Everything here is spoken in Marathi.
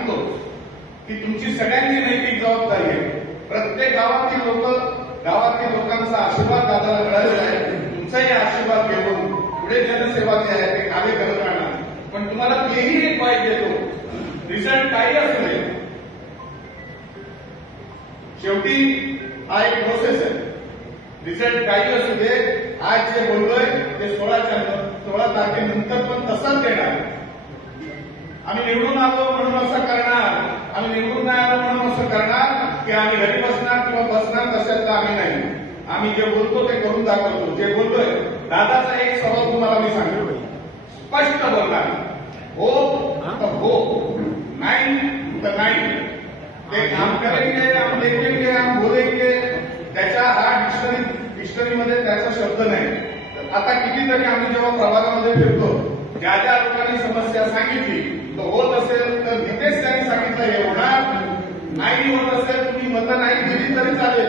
सांगतो की तुमची सगळ्यांची नैतिक जबाबदारी आहे. प्रत्येक गावातील लोकांचा आशीर्वाद दादाला मिळालेला आहे. तुमचाही आशीर्वाद घेऊन पुढे जनसेवा जी आहे ते कार्य करत राहणार. पण तुम्हाला तेही एक वाईट देतो, रिझल्ट काही असू दे, शेवटी हा एक प्रोसेस आहे. रिझल्ट काही असू दे, आज जे बोललोय ते 16 तारखेनंतर पण तसंच देणार. आम्ही निवडून आलो म्हणून असं करणार, आम्ही निवडून नाही आलो म्हणून असं करणार की आम्ही घरी बसणार किंवा बसणार, तसंच आम्ही नाही. आम्ही जे बोलतो ते करून दाखवतो. जे बोलतोय दादाचा एक स्वभाव तुम्हाला मी सांगतो, स्पष्ट बोलणार. हो तर हो, नाही तर नाही. ते काम करेंगे, हम देखेंगे, हम बोलेंगे, त्याच्या हा डिक्शनरीमध्ये त्याचा शब्द नाही. आता कितीतरी आम्ही जेव्हा प्रभागामध्ये फिरतो, ज्या ज्या लोकांनी समस्या सांगितली, तो होत असेल तर तिथेच त्यांनी सांगितलं हे होणार, नाही होत असेल तुम्ही मतं नाही दिली तरी चालेल.